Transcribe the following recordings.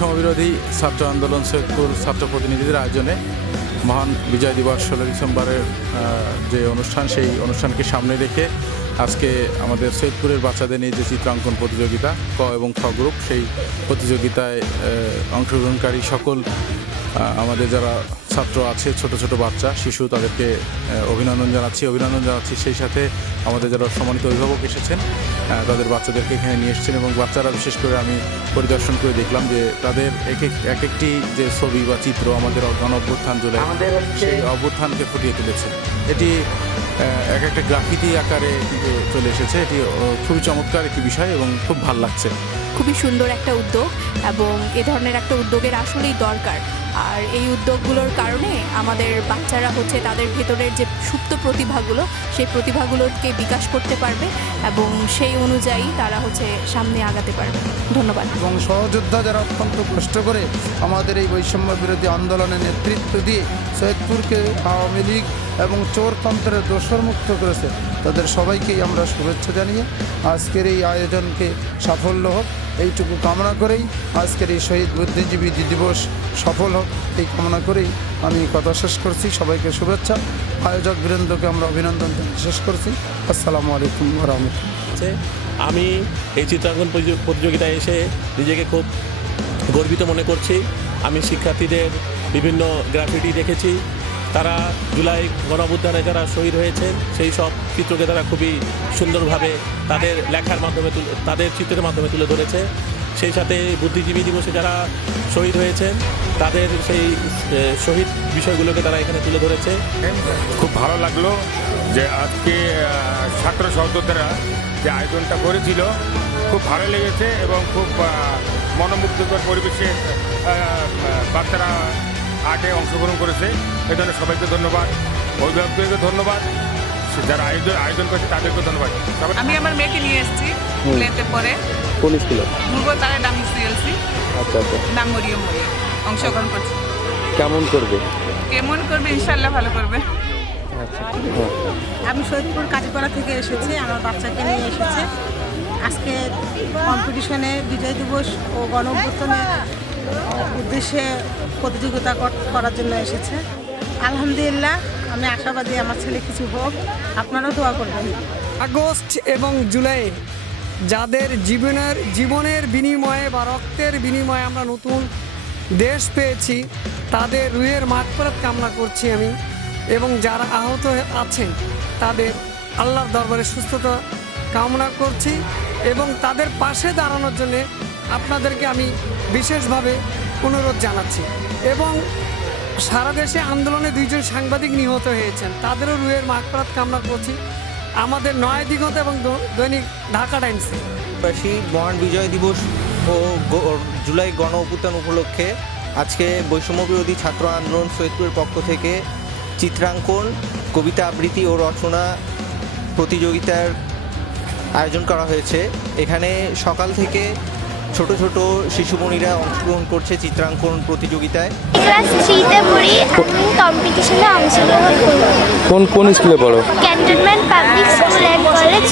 বৈষম্যবিরোধী ছাত্র আন্দোলন সৈয়দপুর ছাত্র প্রতিনিধিদের আয়োজনে মহান বিজয় দিবস 16 ডিসেম্বরের যে অনুষ্ঠান, সেই অনুষ্ঠানকে সামনে রেখে আজকে আমাদের সৈয়দপুরের বাচ্চাদের নিয়ে যে চিত্রাঙ্কন প্রতিযোগিতা ক এবং খ গ্রুপ, সেই প্রতিযোগিতায় অংশগ্রহণকারী সকল আমাদের যারা ছাত্র আছে, ছোট ছোট বাচ্চা শিশু, তাদেরকে অভিনন্দন জানাচ্ছি। সেই সাথে আমাদের যারা সম্মানিত অভিভাবক এসেছেন, তাদের বাচ্চাদেরকে এখানে নিয়ে এসেছেন এবং বাচ্চারা বিশেষ করে আমি পরিদর্শন করে দেখলাম যে তাদের এক একটি যে ছবি বা চিত্র আমাদের গণ অভ্যুত্থান জুলাই সেই অভ্যুত্থানকে ফুটিয়ে তুলেছে। এটি এক একটা গ্রাফিতি আকারে কিন্তু চলে এসেছে। এটি খুবই চমৎকার একটি বিষয় এবং খুব ভালো লাগছে। খুবই সুন্দর একটা উদ্যোগ এবং এ ধরনের একটা উদ্যোগের আসলেই দরকার। আর এই উদ্যোগগুলোর কারণে আমাদের বাচ্চারা তাদের ভেতরের যে সুপ্ত প্রতিভাগুলো, সেই প্রতিভাগুলোকে বিকাশ করতে পারবে এবং সেই অনুযায়ী তারা সামনে আগাতে পারবে। ধন্যবাদ। এবং সহযোদ্ধা যারা অত্যন্ত কষ্ট করে আমাদের এই বৈষম্য বিরোধী আন্দোলনে নেতৃত্ব দিয়ে সৈয়দপুরকে আওয়ামী লীগ এবং চোরতন্ত্রের দোষরমুক্ত করেছে, তাদের সবাইকেই আমরা শুভেচ্ছা জানিয়ে আজকের এই আয়োজনকে সাফল্য হোক এইটুকু কামনা করেই, আজকের এই শহীদ বুদ্ধিজীবী দিবস সফল হোক এই কামনা করেই আমি কথা শেষ করছি। সবাইকে শুভেচ্ছা, আয়োজক বৃন্দকে আমরা অভিনন্দন শেষ করছি। আসসালামু আলাইকুম ওয়া রাহমাতুল্লাহ। আমি এই চিত্রাঙ্কন প্রতিযোগিতায় এসে নিজেকে খুব গর্বিত মনে করছি। আমি শিক্ষার্থীদের বিভিন্ন গ্রাফিটি দেখেছি, তারা জুলাই গণঅভ্যুত্থানে যারা শহীদ হয়েছেন সেই সব চিত্রকে তারা খুবই সুন্দরভাবে তাদের লেখার মাধ্যমে তাদের চিত্রের মাধ্যমে তুলে ধরেছে। সেই সাথে বুদ্ধিজীবী দিবসে যারা শহীদ হয়েছেন তাদের সেই শহীদ বিষয়গুলোকে তারা এখানে তুলে ধরেছে। খুব ভালো লাগলো যে আজকে ছাত্র সহযোদ্ধারা যে আয়োজনটা করেছিল খুব ভালো লেগেছে এবং খুব মনোমুগ্ধকর পরিবেশে বাচ্চারা আর্টে অংশগ্রহণ করেছে। এই জন্য সবাইকে ধন্যবাদ, অভিভাবকদেরকে ধন্যবাদ, যারা আয়োজন করেছে তাদেরকে ধন্যবাদ। আমি আমার মেয়েকে নিয়ে এসেছি প্লেতে পরে। কোন স্কুলে? তারা ডামি সিএলসি। আচ্ছা আচ্ছা। নাম মরিয়ম অংশগ্রহণ করছে। কেমন করবে ইনশাল্লাহ ভালো করবে। আচ্ছা। আমি সৈয়দপুর কাজীপাড়া থেকে এসেছি, আমার বাচ্চাকে নিয়ে এসেছে। আজকে কম্পিটিশনে বিজয় দিবস ও গণ অভ্যুত্থানের উদ্দেশ্যে প্রতিযোগিতা করার জন্য এসেছে। আলহামদুলিল্লাহ, আমি আশাবাদী আমার ছেলে কিছু হোক, আপনারাও দোয়া করবেন। আগস্ট এবং জুলাই যাদের জীবনের বিনিময়ে বা রক্তের বিনিময়ে আমরা নতুন দেশ পেয়েছি, তাদের রুহের মাগফিরাত কামনা করছি আমি, এবং যারা আহত আছেন তাদের আল্লাহর দরবারে সুস্থতা কামনা করছি এবং তাদের পাশে দাঁড়ানোর জন্য আপনাদেরকে আমি বিশেষভাবে অনুরোধ জানাচ্ছি। এবং সারা দেশে আন্দোলনে 2 জন সাংবাদিক নিহত হয়েছেন, তাদেরও রুহের মাগফিরাত কামনা করছি। আমাদের নয় দিগন্ত এবং দৈনিক ঢাকা টাইমসে মহান বিজয় দিবস ও জুলাই গণ অভ্যুত্থান উপলক্ষে আজকে বৈষম্য বিরোধী ছাত্র আন্দোলন সৈয়দপুরের পক্ষ থেকে চিত্রাঙ্কন, কবিতা আবৃত্তি ও রচনা প্রতিযোগিতার আয়োজন করা হয়েছে। এখানে সকাল থেকে ছোট ছোট শিশুমণিরা অংশগ্রহণ করছে চিত্রাঙ্কন প্রতিযোগিতায়। ক্লাস 3-তে পড়ি, আমি কম্পিটিশনে অংশগ্রহণ করব। কোন স্কুলে পড়ো? Cantonment public school and college.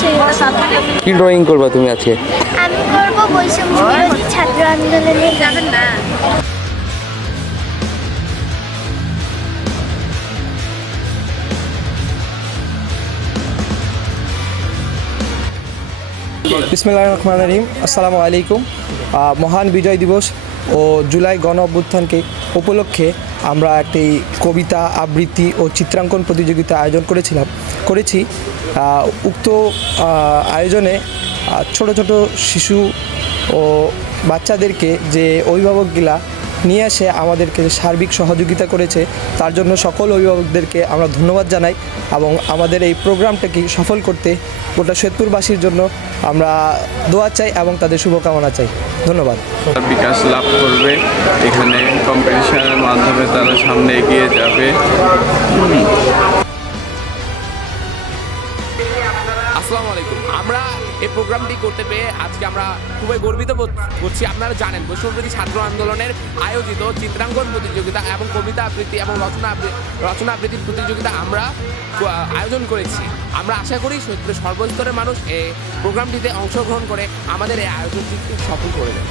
কি ড্রয়িং করবা তুমি আজকে? আমি করব বৈষম্য বিরোধী ছাত্র আন্দোলনের। যাবেন না? বিসমিল্লাহির রহমানির রহিম। আসসালামু আলাইকুম। মহান বিজয় দিবস ও জুলাই গণ অভ্যুত্থানকে উপলক্ষে আমরা একটি কবিতা আবৃত্তি ও চিত্রাঙ্কন প্রতিযোগিতা আয়োজন করেছি। উক্ত আয়োজনে ছোট ছোট শিশু ও বাচ্চাদেরকে যে অভিভাবকগুলা নিয়ে এসে আমাদেরকে সার্বিক সহযোগিতা করেছে, তার জন্য সকল অভিভাবকদেরকে আমরা ধন্যবাদ জানাই এবং আমাদের এই প্রোগ্রামটাকে সফল করতে গোটা সৈয়দপুরবাসীর জন্য আমরা দোয়া চাই এবং তাদের শুভকামনা চাই। ধন্যবাদ। বিকাশ লাভ করবে, এখানে কম্পিটিশনের মাধ্যমে তারা সামনে এগিয়ে যাবে। আসসালামু আলাইকুম। আমরা এই প্রোগ্রামটি করতে পেরে আজকে আমরা খুবই গর্বিত বোধ করছি। আপনারা জানেন বৈষম্যবিরোধী ছাত্র আন্দোলনের আয়োজিত চিত্রাঙ্কন প্রতিযোগিতা এবং কবিতা আবৃত্তি এবং রচনা আবৃত্তির প্রতিযোগিতা আমরা আয়োজন করেছি। আমরা আশা করি সর্বস্তরের মানুষ এই প্রোগ্রামটিতে অংশগ্রহণ করে আমাদের এই আয়োজনটি সফল করে দেবে।